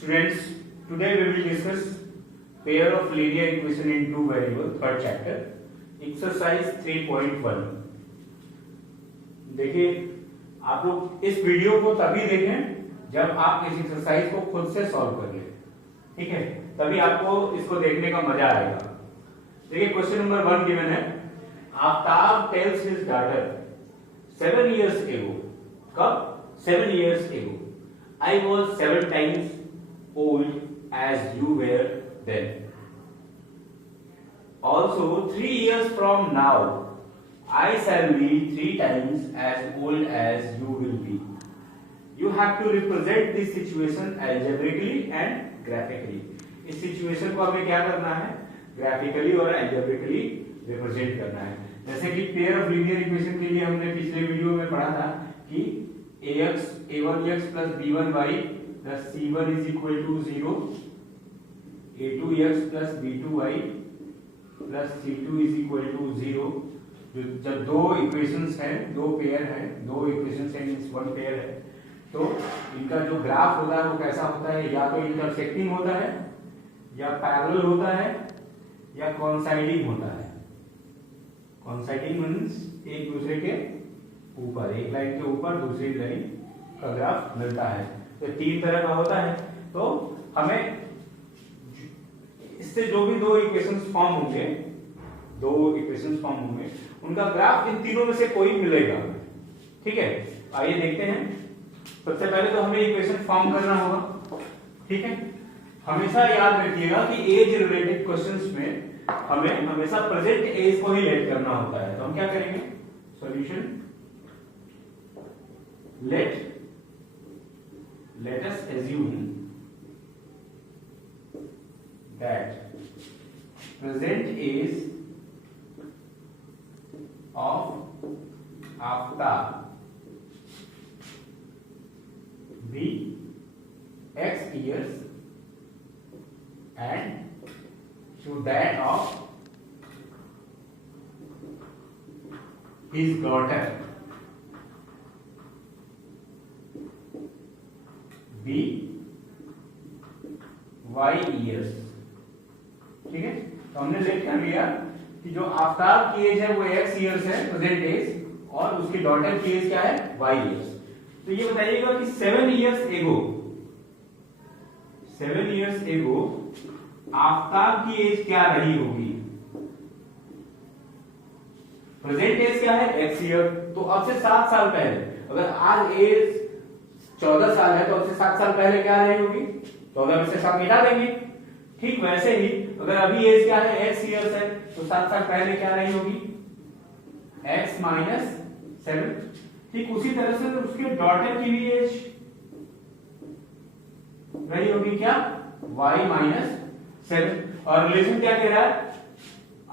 Students, today we will discuss pair of linear equation in two variable, third chapter, exercise 3.1. देखिए, आप लोग इस video को तभी देखें जब आप इस एक्सरसाइज को खुद से सॉल्व कर ले, ठीक है? तभी आपको इसको देखने का मजा आएगा। देखिए, क्वेश्चन नंबर 1 गिवन है, Aftab tales his daughter 7 years ago, कब? 7 years ago, I was 7 times old as you were then. Also, 3 years from now, I shall be 3 times as old as you will be. You have to represent this situation algebraically and graphically. इस situation को हमें क्या करना है? Graphically और algebraically represent करना है। जैसे कि पेयर ऑफ लीनियर इक्वेशन के लिए हमने पिछले वीडियो में पढ़ा था कि a1x plus b1y plus c1 is equal to 0, a2x plus b2y plus c2 is equal to 0। जब दो इक्वेशंस हैं, दो पेयर हैं, दो इक्वेशंस हैं, मींस वन पेयर है, तो इनका जो ग्राफ होता है वो कैसा होता है? या तो इंटरसेक्टिंग होता है, या पैरेलल होता है, या कोइंसाइडिंग होता है। कोइंसाइडिंग मींस एक दूसरे के ऊपर, एक लाइन के ऊपर दूसरी लाइन का ग्राफ मिलता है। तो तीन तरह का होता है। तो हमें इससे जो भी दो इक्वेशंस फॉर्म होंगे, उनका ग्राफ इन तीनों में से कोई मिलेगा, ठीक है? आइए देखते हैं। सबसे पहले तो हमें इक्वेशन फॉर्म करना होगा, ठीक है? हमेशा याद रखिएगा कि एज रिलेटेड क्वेश्चंस में हमें हमेशा प्रेजेंट एज को ही लेट करना होता है। तो हम क्या करेंगे? Solution let us assume that present age of Aftab be x years and to that of his daughter be y years, ठीक है? तो हमने लेट कर लिया कि जो आफ्ताब की एज है वो x years है, प्रेजेंट एज, और उसकी डॉटर की एज क्या है? y years। तो ये बताइएगा कि 7 years ago आफ्ताब की एज क्या रही होगी? प्रेजेंट एज क्या है? x year। तो अब से 7 साल पहले, अगर आज एज 14 साल है तो अब से 7 साल पहले क्या रही होगी? 14 में से 7 मिटा देंगे। ठीक वैसे ही अगर अभी एज क्या है? x years है, तो 7 साल पहले क्या रही होगी? x minus 7। ठीक उसी तरह से तो उसके डॉटर की भी एज रही होगी क्या? y minus 7। और रिलेशन क्या कह रहा है?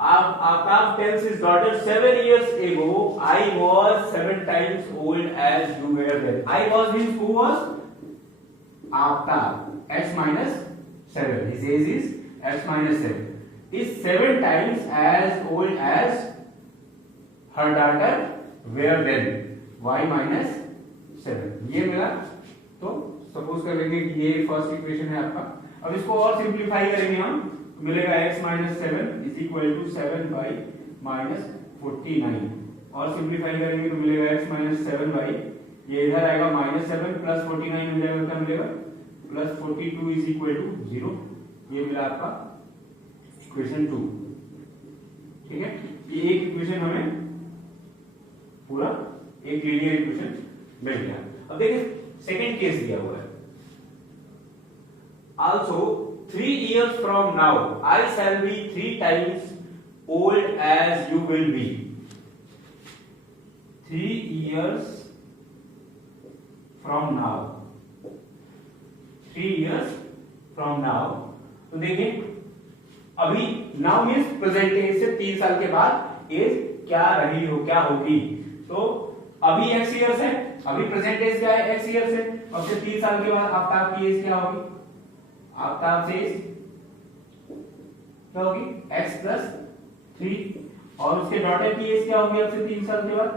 Aftab tells his daughter 7 years ago I was 7 times old as you were then. I was means who was? Aftab. X minus 7. His age is x minus 7. Is 7 times as old as her daughter were then. Y minus 7. ये मिला। तो suppose कर लेंगे कि ये first equation है आपका। अब इसको और सिंप्लीफाई करेंगे हम, मिलेगा x minus 7 is equal to 7 by minus 49। और सिंप्लीफाई करेंगे तो मिलेगा x minus 7 by, ये इधर आएगा minus 7 plus 49 मिल जाएगा, क्या मिलेगा? plus 42 is equal to 0। ये मिला आपका इक्वेशन 2, ठीक है? ये एक इक्वेशन हमें पूरा एक लीनियर इक्वेशन मिल गया। अब देखिए सेकंड केस दिया हुआ है, also 3 years from now I shall be 3 times old as you will be। 3 years from now, 3 years from now। तो देखिए अभी now means प्रेजेंट एज से 3 साल के बाद एज क्या रही हो, क्या होगी? तो अभी x years है, अभी प्रेजेंट एज क्या है? x years है। अब से 3 साल के बाद आफ्ताब की एज क्या होगी? आफ्ताब से क्या होगी? x plus 3। और उसके डॉटर की एज क्या होगी अब से 3 साल के बाद?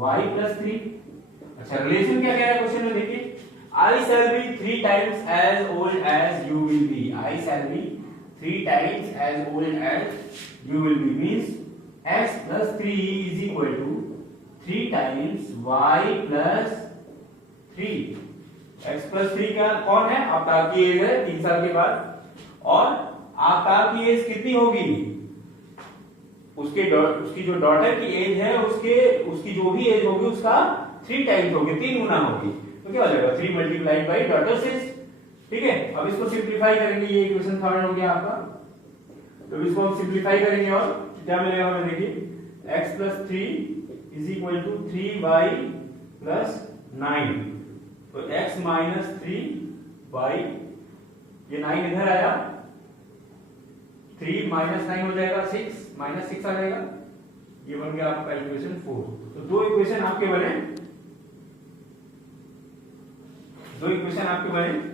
y plus 3। अच्छा रिलेशन क्या कह रहा है क्वेश्चन में? देखिए I shall be 3 times as old as you will be. I shall be 3 times as old as you will be means x plus 3 is equal to 3 times y plus 3. x plus 3 का कौन है? अवतार की as है 3 साल के बाद, और अवतार की एज कितनी होगी? उसकी जो डॉटर की एज है उसकी जो भी एज होगी उसका 3 टाइम्स होगी, 3 गुना होगी। तो क्या हो जाएगा 3 मल्टीप्लाइड बाई डॉटर्स एज। ठीक है, अब इसको सिंपलीफाई करेंगे, ये इक्वेशन थर्ड हो गया आपका। तो इसको हम सिंपलीफाई करेंगे और क्या मिलेगा हमें? देखिए x plus 3 is equal to 3y plus 9। तो x minus 3y, ये 9 इधर आया, 3 minus 9 हो जाएगा 6, minus 6 आ जाएगा, ये बन गया आपका इक्वेशन 4। तो दो इक्वेशन आपके बने,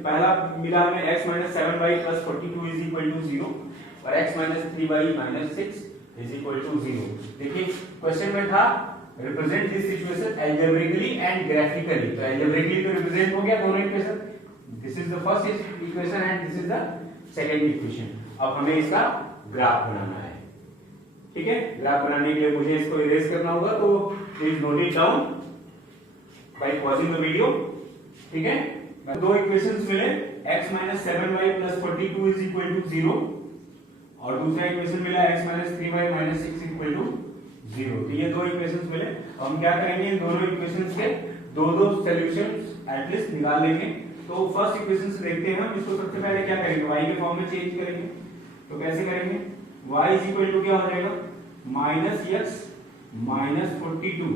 पहला मिला हमें x minus 7y plus 42 is equal to 0 और x minus 3y minus 6 is equal to 0। देखिए क्वेश्चन में था represent this situation algebraically and graphically. तो एल्जेब्रिकली तो रिप्रेजेंट हो गया दोनों equation, this is the first equation and this is the second equation. अब हमें इसका ग्राफ बनाना है। ठीक है, ग्राफ बनाने के लिए मुझे इसको इरेज करना होगा, तो please note it down by pausing the video. ठीक है, दो इक्वेशंस मिले, x minus 7y plus 42 is equal to 0 और दूसरा इक्वेशन मिला x minus 3y minus 6 equal to 0। तो ये दो इक्वेशंस मिले, हम क्या करेंगे इन दोनों इक्वेशंस के दो सॉल्यूशंस एटलीस्ट निकाल लेंगे। तो फर्स्ट इक्वेशन से देखते हैं हम इसको। सबसे पहले क्या करेंगे, y के फॉर्म में चेंज करेंगे। तो कैसे करेंगे, y is equal to क्या हो जाएगा माइनस x माइनस 42।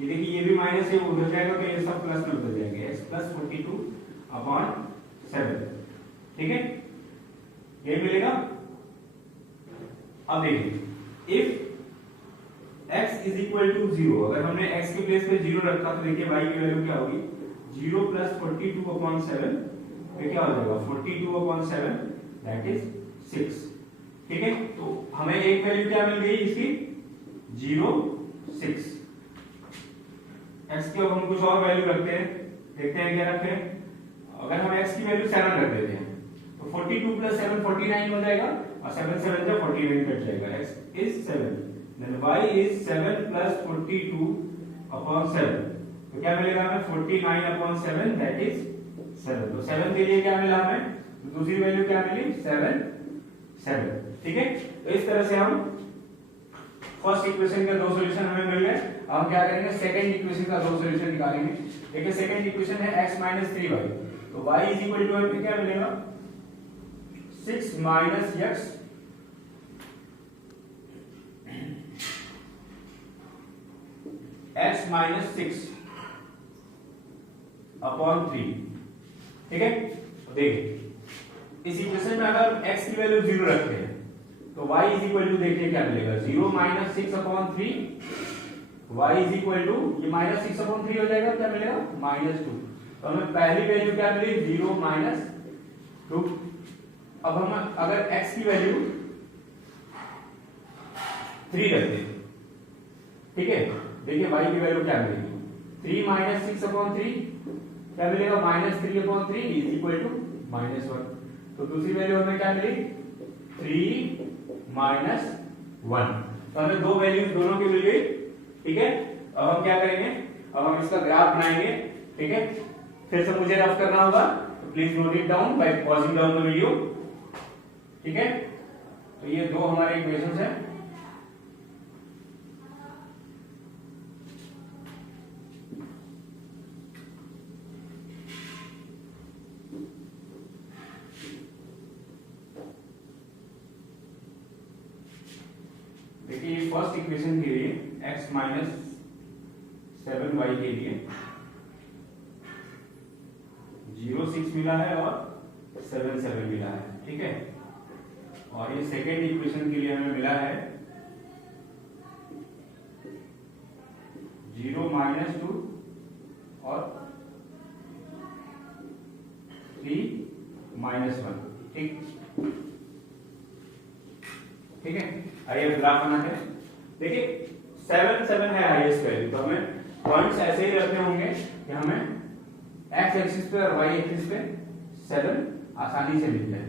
ये देखिए ये भी माइनस है, उधर जाएगा तो ये सब प्लस में बदल जाएंगे, x प्लस 42 अपॉन 7। ठीक है, ये मिलेगा। अब देखिए if x is equal to 0, अगर हमने x के प्लेस पे 0 रखा तो देखिए y की वैल्यू क्या होगी, 0 प्लस 42 अपॉन 7, तो क्या हो जाएगा 42 अपॉन 7 दैट इज 6। ठीक है, तो हमें एक वैल्यू क्या मिल गई इसकी 0 6। x की अब हम कुछ और वैल्यू रखते हैं, देखते हैं क्या रखते हैं। अगर हम x की वैल्यू 7 रख देते हैं तो 42 प्लस 7 49 हो जाएगा और 7 7 से 49 कट जाएगा, x is 7 then y is 7 plus 42 upon 7। तो क्या मिलेगा हमें 49 अपॉन 7 दैट इज 7। तो 7 के लिए क्या मिला हमें, तो दूसरी वैल्यू क्या मिली 7 7। ठीक है, तो इस तरह से हम फर्स्ट इक्वेशन के दो सॉल्यूशन हमें मिल गए। अब हम क्या करेंगे सेकंड इक्वेशन का दो सॉल्यूशन निकालेंगे। देखिए सेकंड इक्वेशन है x minus 3y, तो y is equal to हमें क्या मिलेगा 6 minus x x minus 6 upon 3। ठीक है, देखिए इस इक्वेशन में अगर x की वैल्यू 0 रखते हैं तो y is equal to देखिए क्या मिलेगा 0 minus 6 upon 3, y is equal to ये minus 6 upon 3 हो जाएगा, क्या मिलेगा minus 2। तो हमें पहली वैल्यू क्या मिली 0 minus 2। अब हम अगर x की वैल्यू 3 रखते हैं, ठीक है, देखिए y की वैल्यू क्या मिलेगी 3 minus 6 upon 3 क्या मिलेगा minus 3 upon 3 is equal to minus 1। तो दूसरी वैल्यू हमें क्या मिली 3 माइनस 1। तो हमें दो वैल्यूज दोनों की मिल गई। ठीक है, अब हम क्या करेंगे, अब हम इसका ग्राफ बनाएंगे। ठीक है, फिर से मुझे रफ करना होगा, तो please note it down by pausing down the video. ठीक है, तो ये दो हमारे इक्वेशंस हैं। देखिए फर्स्ट इक्वेशन के लिए x माइनस 7y के लिए 0 6 मिला है और 7 7 मिला है। ठीक है, और ये सेकेंड इक्वेशन के लिए हमें मिला है 0 माइनस 2 और 3 माइनस 1। ठीक है, आइए ग्राफ बनाते हैं। देखिए 7 7 है हाईएस्ट वैल्यू, तो हमें पॉइंट्स ऐसे ही रखने होंगे कि हमें एक्स एक्सिस पे और वाई एक्सिस पे 7 आसानी से मिल जाए।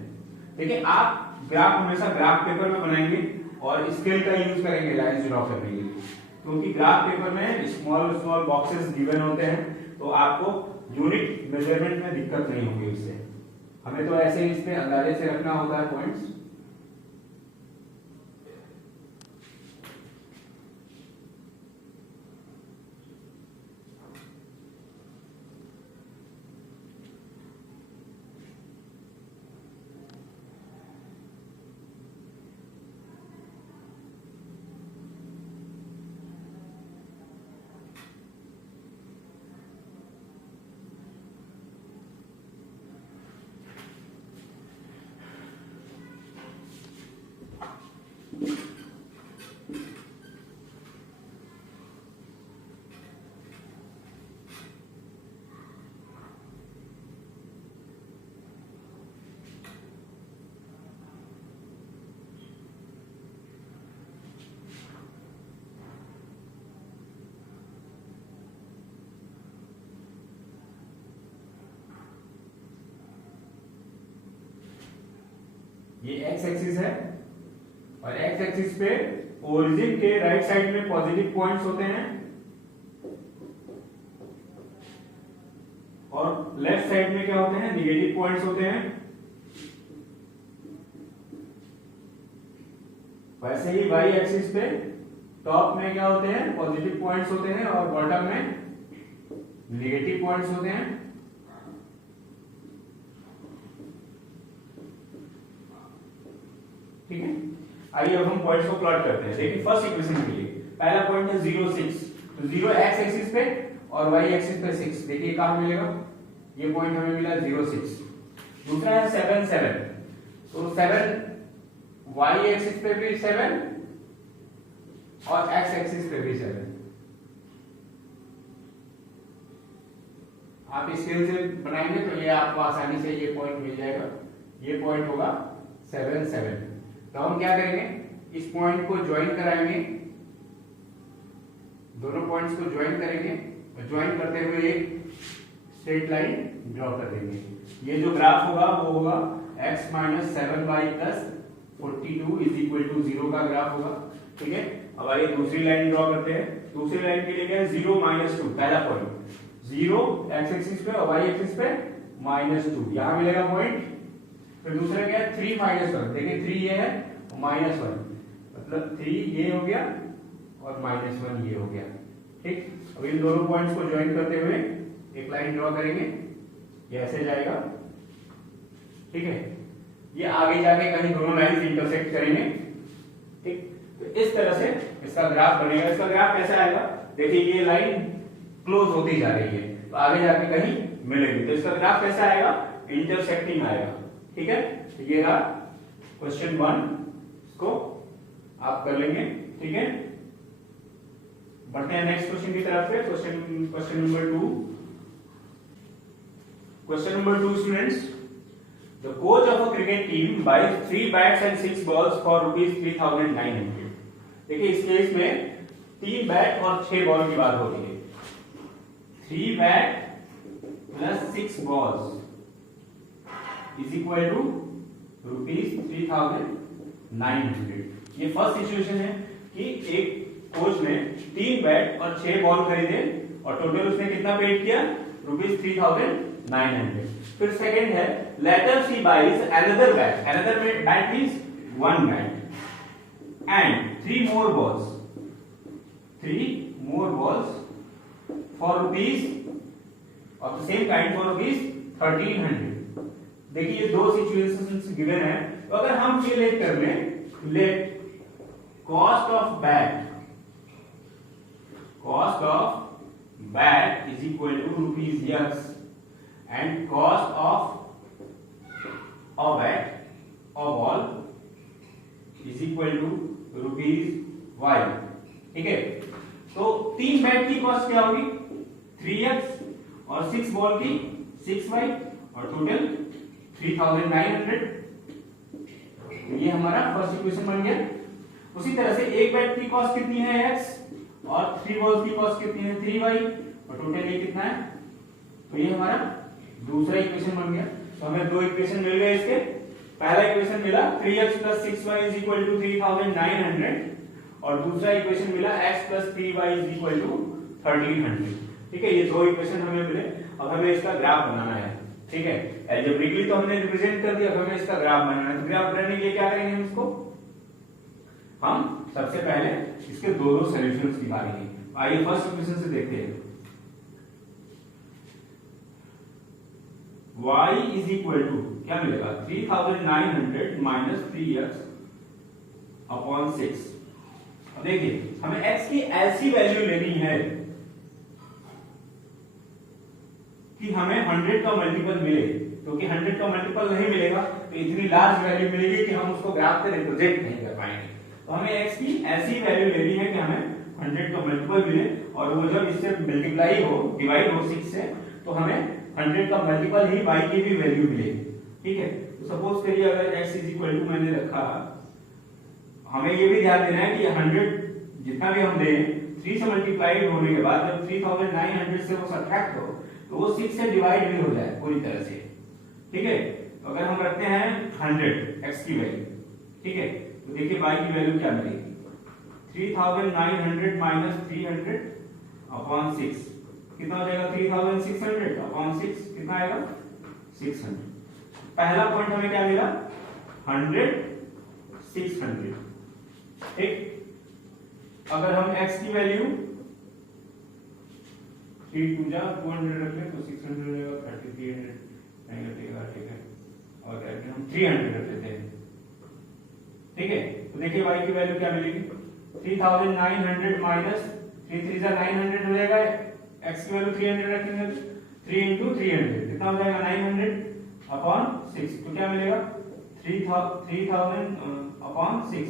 देखिए आप ग्राफ हमेशा ग्राफ पेपर में बनाएंगे और स्केल का यूज करेंगे लाइंस ड्रॉ करने के लिए, क्योंकि ग्राफ पेपर में स्मॉल स्मॉल बॉक्सेस गिवन होते हैं तो आपको यूनिट मेजरमेंट में दिक्कत नहीं होगी उससे। हमें तो ऐसे ही इस पे अंदाजे से रखना होता है पॉइंट्स। ये एक्स एक्सिस है और एक्स एक्सिस पे ओरिजिन के राइट साइड में पॉजिटिव पॉइंट्स होते हैं और लेफ्ट साइड में क्या होते हैं, निगेटिव पॉइंट्स होते हैं। वैसे ही वाई एक्सिस पे टॉप में क्या होते हैं, पॉजिटिव पॉइंट्स होते हैं और बॉटम में निगेटिव पॉइंट्स होते हैं। ठीक है, आइए अब हम पॉइंट्स को प्लॉट करते हैं। देखिए फर्स्ट इक्वेशन के लिए पहला पॉइंट है 0 6, तो 0 एक्स एक्सिस पे और वाई एक्सिस पे 6। देखिए कहां मिलेगा, ये पॉइंट हमें मिला 0 6। दूसरा है 7 7, तो 7 वाई एक्सिस पे भी 7 और एक्स एक्सिस पे भी 7। आप स्केल से बनाएंगे तो ये आपको आसानी से ये पॉइंट मिल जाएगा। ये पॉइंट होगा 7 7। तो हम क्या करेंगे, इस पॉइंट को ज्वाइन कराएंगे, दोनों पॉइंट्स को ज्वाइन करेंगे और ज्वाइन करते हुए एक स्ट्रेट लाइन ड्रॉ कर देंगे। ये जो ग्राफ होगा वो होगा x minus 7y plus 42 is equal to 0 का ग्राफ होगा। ठीक है, अब आइए दूसरी लाइन ड्रॉ करते हैं। दूसरी लाइन के लिए क्या है, 0 माइनस 2, पहला पॉइंट 0 एक्स एक्सिस पे और y एक्सिस पे -2, यहां मिलेगा पॉइंट। फिर दूसरा क्या है 3 -1, देखिए 3 ये है -1, मतलब 3 ये हो गया और -1 ये हो गया। ठीक, अब इन दोनों पॉइंट्स को ज्वाइन करते हुए एक लाइन ड्रॉ करेंगे, ये ऐसे जाएगा। ठीक है, ये आगे जाके कहीं दोनों लाइंस इंटरसेक्ट करेंगे। ठीक, तो इस तरह से इसका ग्राफ बनेगा। इसका ग्राफ कैसा आएगा, देखिए ये लाइन क्लोज होती जा रही है तो आगे जाके कहीं मिलेगी, तो इसका ग्राफ कैसा आएगा, इंटरसेक्टिंग आएगा। ठीक है, तो ये रहा क्वेश्चन 1, इसको आप कर लेंगे। ठीक है, बढ़ते हैं नेक्स्ट क्वेश्चन की तरफ से। Question number 2। Question number 2 students, the coach of a cricket team buys 3 bats and 6 balls for ₹3,900। देखिए इस केस में 3 बैट और 6 बॉल की बात हो रही है। 3 bat plus 6 balls is equal to ₹3,900। ये फर्स्ट सिचुएशन है कि एक कोच ने 3 बैट और 6 बॉल खरीदे और टोटल उसने कितना पेड किया, ₹3,900। फिर सेकंड है later she buys another bat, another bat means 1 bat and 3 more balls for rupees of the same kind for ₹1,300। देखिए ये दो सिचुएशंस गिवन है, तो अगर हम ये लेट कर लें, let cost of bat is equal to ₹X and cost of a bat और ball is equal to ₹Y। ठीक है, तो 3 बैट की कॉस्ट क्या होगी 3X और 6 बॉल की 6Y और टोटल 3,900। ये हमारा फर्स्ट इक्वेशन बन गया। उसी तरह से एक बैट की कॉस्ट कितनी है x और 3 बॉल्स की कॉस्ट कितनी है 3y और टोटल ये कितना है तो ये हमारा दूसरा इक्वेशन बन गया। तो हमें दो इक्वेशन मिल गए इसके। पहला इक्वेशन मिला 3x + 6y = 3900 और दूसरा इक्वेशन मिला x + 3y = 1300। ठीक है, ये दो इक्वेशन हमें मिले। अब हमें इसका ग्राफ बनाना है। ठीक है, अलजेब्रिकली तो हमने रिप्रेजेंट कर दिया, अब हमें इसका ग्राफ बनाना है। तो ग्राफ बनाने के लिए क्या करेंगे हम इसको, हम सबसे पहले इसके दो सॉल्यूशंस निकालेंगे। आइए फर्स्ट इक्वेशन से देखते हैं। y = क्या मिलेगा 3900 - 3x/6। अब देखिए हमें x की ऐसी वैल्यू लेनी है कि हमें 100 का मल्टीपल मिले, क्योंकि 100 का मल्टीपल नहीं मिलेगा तो इतनी लार्ज वैल्यू मिलेगी कि हम उसको ग्राफ पे रिप्रेजेंट नहीं कर पाएंगे। तो हमें x की ऐसी वैल्यू लेनी है कि हमें 100 का मल्टीपल मिले और वो जब इससे मल्टीप्लाई हो, डिवाइड हो 6 से, तो हमें 100 का मल्टीपल ही y की भी वैल्यू मिले। ठीक है, तो सपोज करिए अगर x = मैंने रखा, हमें ये भी ध्यान देना है कि 100 जितना भी हम दें 3 से मल्टीप्लाइड होने के बाद जब 3900 से वो सब्ट्रैक्ट हो तो वो 6 से डिवाइड भी हो जाए पूरी तरह से। ठीक है, तो अगर हम रखते हैं 100 x की वैल्यू, ठीक है, तो देखिए y की वैल्यू क्या मिलेगी 3900 - 300/6 कितना हो जाएगा 3600/6 कितना आएगा 600। पहला पॉइंट हमें क्या मिला 100 600। ठीक, अगर हम x की वैल्यू 3 2 जा 200 रख लें तो 600 हो जाएगा 3300 नहीं घटेगा। ठीक है, और करके हम 300 रख लेते हैं। ठीक है, तो देखिए y की वैल्यू क्या मिलेगी 3900 - 3 3 900 हो जाएगा। x की वैल्यू 300 रखेंगे 3 × 300 कितना हो जाएगा 900/6। तो क्या मिलेगा 3000/6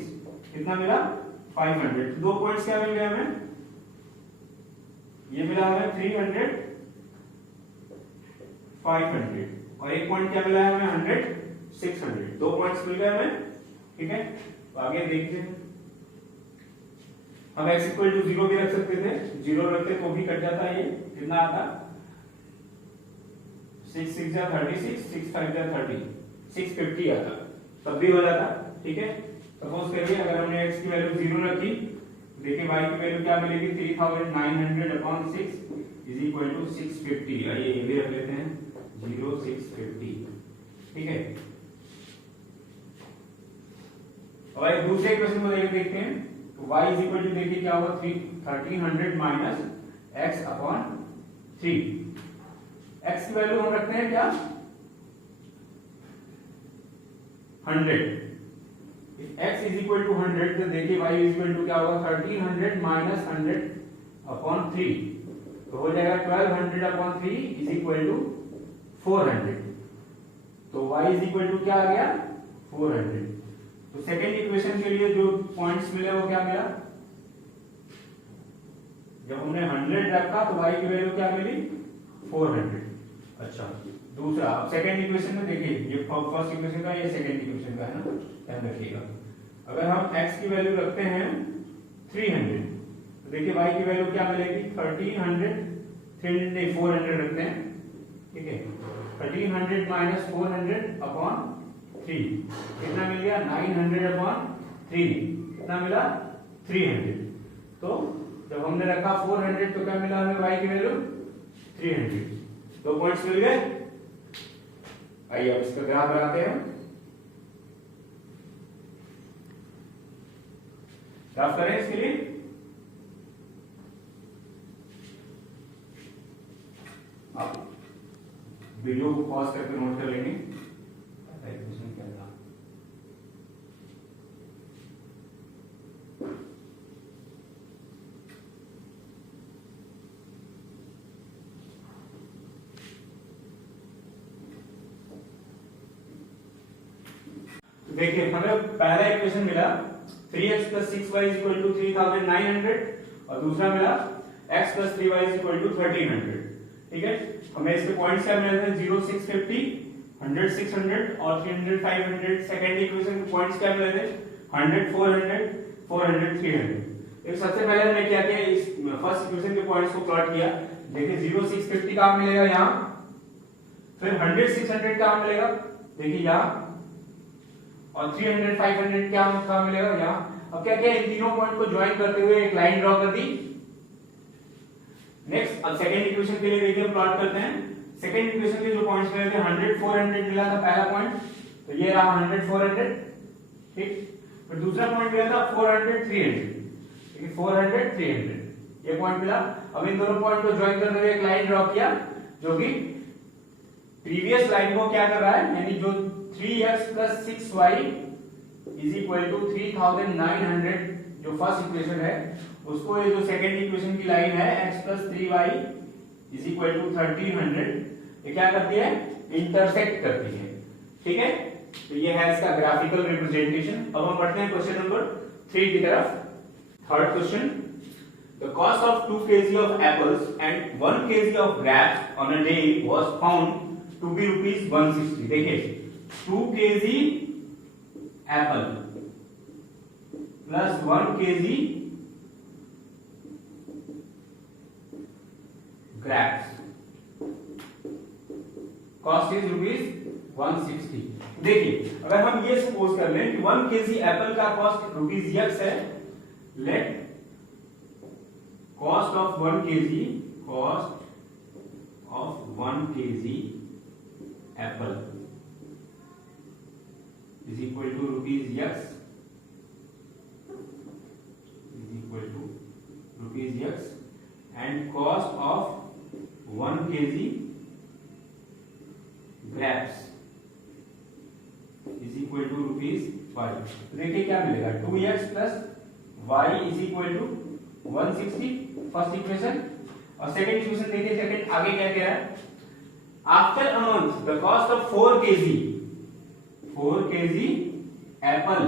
कितना मिला 500। दो पॉइंट्स क्या मिल गए हमें, ये मिला हमें 300 500 और एक पॉइंट क्या मिला है हमें 100 600। दो पॉइंट्स मिल गए हमें। ठीक है, तो आगे देखिए हम x = 0 भी रख सकते थे, 0 रखते तो भी कट जाता। ये कितना आता 6 6 जा 36 6 5 जा 30 650 आता, तब भी हो जाता। ठीक है, सपोज करिए अगर हमने x की वैल्यू 0 रखी, देखिए y की वैल्यू क्या मिलेगी 3900/6 = 650। आइए ये भी रख लेते हैं 0 650। ठीक है, अब आइए दूसरे क्वेश्चन को देखते हैं। तो y = देखिए क्या होगा 1300 - x/3। x की वैल्यू हम रखते हैं क्या 100। x = 100 तो देखिए y = क्या होगा 1300 - 100/3 तो हो जाएगा 1200/3 = 400। तो y = क्या आ गया 400। तो सेकंड इक्वेशन के लिए जो पॉइंट्स मिले वो क्या मिला, जब हमने 100 रखा तो y की वैल्यू क्या मिली 400। अच्छा, दूसरा अब सेकंड इक्वेशन में देखिए, ये फर्स्ट इक्वेशन का ये सेकंड इक्वेशन का है ना, ध्यान रखिएगा। अगर हम x की वैल्यू रखते हैं 300 तो देखिए y की वैल्यू क्या मिलेगी 1300 300 नहीं 400 रखते हैं। ठीक है, 1300 - 400/3 कितना मिल गया 900/3 कितना मिला 300। तो जब हमने रखा 400 तो क्या मिला हमें y की वैल्यू 300। दो पॉइंट्स मिल गए। आइए अब इसका ग्राफ बनाते हैं। ग्राफ करें इसके लिए। आप वीडियो को पॉज करके नोट कर लेंगे क्या था। देखिए हमें पहला इक्वेशन मिला 3x + 6y = 3900 और दूसरा मिला x + 3y = 1300। ठीक है, हमें इसके पॉइंट्स क्या मिले थे 0 650 100 600 और 300 500। सेकंड इक्वेशन के पॉइंट्स क्या मिले थे 100 400 400 300। एक सबसे पहले हमने क्या किया, इस फर्स्ट इक्वेशन के पॉइंट्स को प्लॉट किया। देखिए 0 650 कहां मिलेगा यहाँ फिर 100 600 क्या मिलेगा, देखिए यहाँ, और 300 500 क्या मिलेगा यहाँ। अब क्या क्या इन तीनों पॉइंट को ज्वाइन करते हुए एक लाइन ड्रॉ कर दी। नेक्स्ट अब सेकंड इक्वेशन के लिए देखिए प्लॉट करते हैं। सेकंड इक्वेशन के जो पॉइंट्स मिले थे 100 400 मिला था पहला पॉइंट, तो ये रहा 100 400, ठीक। फिर दूसरा पॉइंट मिला था 400 300, ठीक है, 400 300 ये पॉइंट मिला। अब इन दोनों पॉइंट को ज्वाइन करते हुए एक लाइन ड्रॉ किया जो कि प्रीवियस लाइन को क्या कर रहा है, यानी जो 3x + 6y = 3900 जो फर्स्ट इक्वेशन है उसको ये जो सेकंड इक्वेशन की लाइन है x + 3y = 1300 ये क्या करती है, इंटरसेक्ट करती है, ठीक है। तो ये है इसका ग्राफिकल रिप्रेजेंटेशन। अब हम बढ़ते हैं क्वेश्चन नंबर 3 की तरफ। Third question, the cost of 2 kg of apples and 1 kg of grapes on a day was found to be rupees 160। देखिए 2 kg Apple plus 1 kg grapes, cost is rupees 160। देखिए अगर हम ये सपोज कर लें कि 1 kg एप्पल का cost rupees x है, late cost of 1 kg apple is equal to rupees x and cost of 1 kg grapes is equal to rupees 5। देखिए क्या मिलेगा, 2x plus y is equal to 160 first equation. और second equation देखिए, second आगे क्या कह रहा है, after a month the cost of 4 kg Apple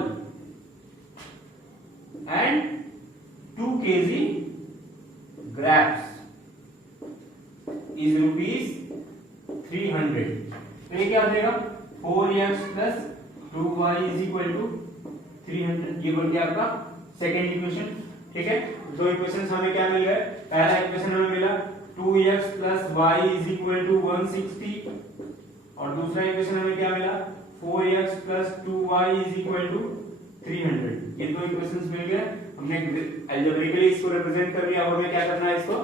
and 2 kg grapes is rupees 300। तो ये क्या हो जाएगा, 4x plus 2y is equal to 300, ये बन गया आपका सेकंड इक्वेशन, ठीक है। दो इक्वेशंस हमें क्या मिल गए, पहला इक्वेशन हमें मिला 2x plus y is equal to 160 और दूसरा इक्वेशन हमें क्या मिला 4x plus 2y is equal to 300। ये दो इक्वेशंस मिल गए, हमने अलजेब्रिकली इसको रिप्रेजेंट कर लिया। अब हमें क्या करना है, इसको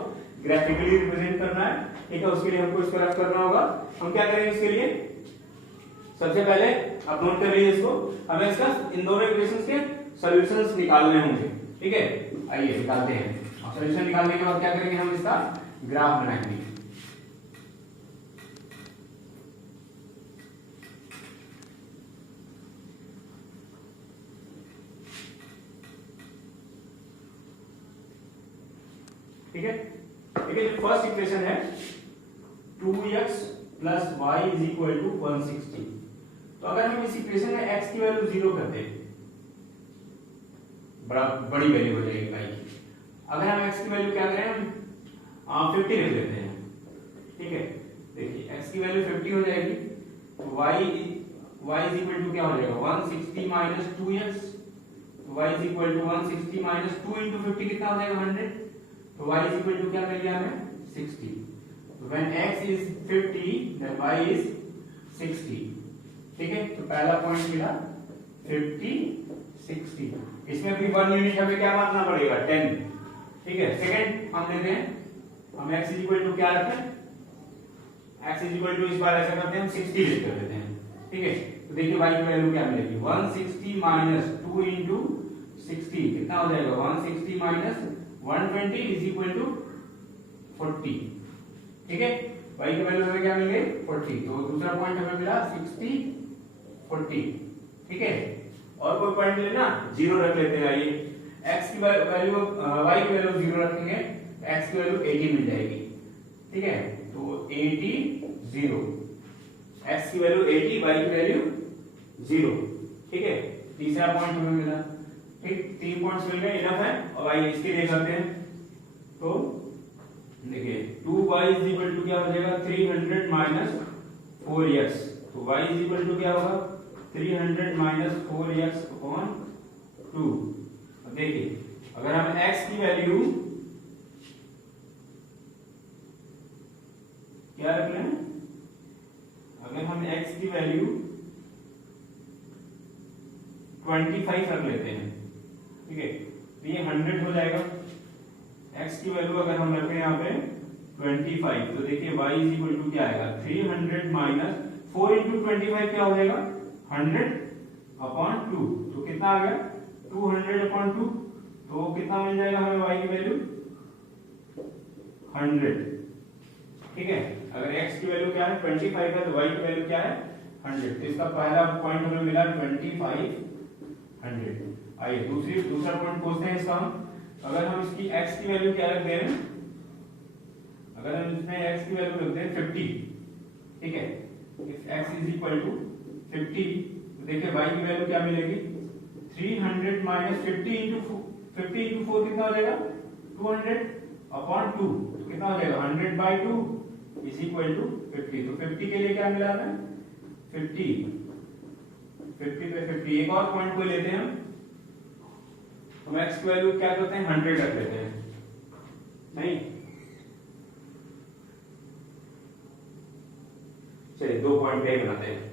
ग्राफिकली रिप्रेजेंट करना है, ठीक है। उसके लिए हमको इसको रफ करना होगा। हम क्या करेंगे इसके लिए, सबसे पहले आप नोट कर लीजिए इसको, हमें इसका इन दोनों इक्वेशंस के सॉल्यूशंस निकालने होंगे, ठीक है। आइए निकालते हैं। अब सॉल्यूशन निकालने के बाद क्या करेंगे, हम इसका ग्राफ बनाएंगे। ठीक है, देखिए जो फर्स्ट इक्वेशन है 2x plus y is equal to 160। तो अगर हम इस इक्वेशन में x की वैल्यू 0 करते हैं, बड़ी वैल्यू हो जाएगी y की। अगर हम x की वैल्यू क्या करें, 50 रख लेते हैं, ठीक है। देखिए x की वैल्यू 50 हो जाएगी, तो y is equal to क्या हो जाएगा 160 minus 2x, तो y is equal to 160 minus 2 into 50 कितना हो जाएगा 100, तो y is equal to क्या मिल गया हमें 60। तो when x is 50 then y is 60, ठीक है। तो पहला पॉइंट मिला 50 60, इसमें भी 1 यूनिट हमें क्या मानना पड़ेगा 10, ठीक है। सेकंड हम लेते हैं, हम x is equal to क्या रखें, x is equal to इस बार ऐसा करते हैं हम 60 लिख कर देते हैं, ठीक है। तो देखिए y की वैल्यू क्या मिलेगी 160 minus 2 into 60 कितना हो जाएगा 160 minus 120 is equal to 40, ठीक है। y की वैल्यू हमें क्या मिल गई 40, तो दूसरा पॉइंट हमें मिला 60 40, ठीक है। और कोई पॉइंट लेना 0 रख लेते हैं। आइए x की वैल्यू y की वैल्यू 0 रखेंगे, x की वैल्यू 80 मिल जाएगी, ठीक है। तो 80 0, x की वैल्यू 80 y की वैल्यू 0, ठीक है। तीसरा पॉइंट हमें मिला, ठीक। 3 पॉइंट्स मिल गए, इनफ है। और आइए इसके लिए करते हैं, तो देखिए 2y is equal to क्या हो जाएगा 300 minus 4x, तो y is equal to क्या होगा 300 minus 4x upon 2। अब देखिए अगर हम x की वैल्यू क्या रख लें x की वैल्यू 25 रख लेते हैं, ठीक है, तो ये 100 हो जाएगा। x की वैल्यू अगर हम रखें यहाँ पे 25, तो देखिए y इज इक्वल टू क्या आएगा, 300 माइनस 4 इंटू 25 क्या हो जाएगा, 100 अपॉन 2, तो कितना आ गया 200 अपॉन 2, तो कितना मिल जाएगा हमें y की वैल्यू 100, ठीक है। अगर x की वैल्यू क्या है 25 है, तो y की वैल्यू क्या है 100, तो इसका पहला पॉइंट हमें मिला 2500। आइए दूसरा पॉइंट पूछते हैं इसका हम। अगर हम इसकी x की वैल्यू क्या रख दे रहे हैं, अगर हम इसमें x की वैल्यू रख दें 50, ठीक है, if x is equal to 50, तो देखिए y की वैल्यू क्या मिलेगी, 300 माइनस 50 इंटू 4 कितना हो जाएगा 200 अपॉन 2, तो कितना हो जाएगा 100 बाई 2 इज इक्वल टू 50। तो 50 के लिए क्या मिला हमें 50 पे 50। एक और पॉइंट को लेते हैं हम x की वैल्यू क्या करते हैं 100 रख लेते हैं, नहीं चलिए 2 पॉइंट पे बनाते हैं।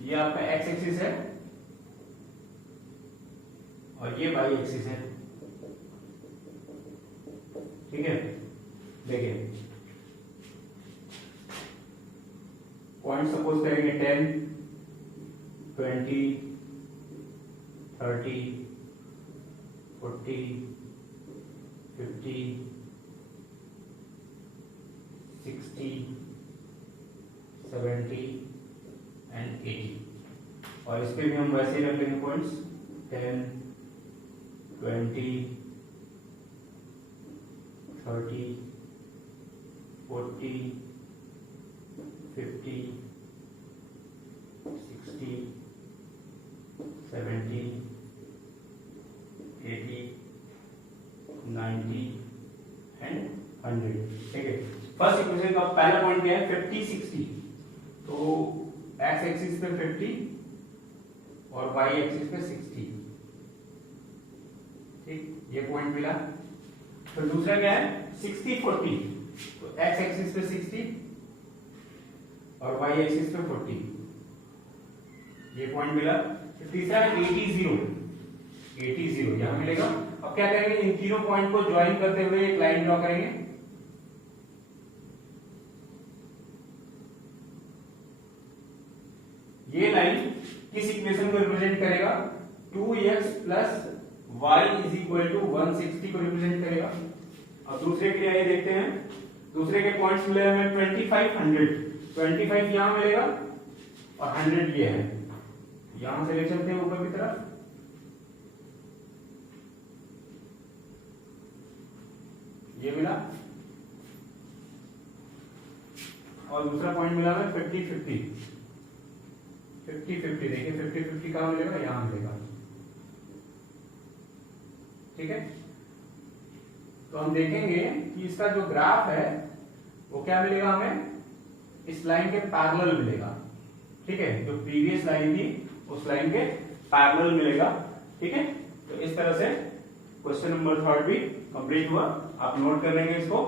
ये आपका x एक्सिस है और ये y एक्सिस है, ठीक है। देखिए पॉइंट सपोज करेंगे 10, 20, 30, 40, 50, 60, 70 एंड 80, और इस पे भी हम वैसे ही रख लेंगे पॉइंट्स 10, 20, 30, 40, 50, 60, 70, 80, 90 एंड 100, ठीक है। फर्स्ट इक्वेशन का पहला पॉइंट क्या है 50, 60, तो x एक्सिस पे 50 और y एक्सिस पे 60, ठीक, ये पॉइंट मिला। तो दूसरा क्या है 60, 40, तो x एक्सिस पे 60 और y एक्सिस पे 40, ये पॉइंट मिला। तो तीसरा है 80 यहां मिलेगा। अब क्या करेंगे, इन तीनों पॉइंट को ज्वाइन करते हुए एक लाइन ड्रॉ करेंगे, ये लाइन किस इक्वेशन को रिप्रेजेंट करेगा, 2x plus y is equal to 160 को रिप्रेजेंट करेगा। अब दूसरे के लिए आइए देखते हैं, दूसरे के पॉइंट्स मिले हमें 25, 100, 25 यहां मिलेगा और 100 ये है, यहां से ले चलते हैं ऊपर की तरफ, ये मिला। और दूसरा पॉइंट मिला हमें 50, 50, देखिए 50 कहां मिलेगा, यहां मिलेगा, ठीक है। तो हम देखेंगे कि इसका जो ग्राफ है वो क्या मिलेगा हमें, इस लाइन के पैरेलल मिलेगा, ठीक है, जो प्रीवियस लाइन थी उस लाइन के पैरेलल मिलेगा, ठीक है। तो इस तरह से क्वेश्चन नंबर 3 भी कंप्लीट हुआ, आप नोट कर लेंगे इसको।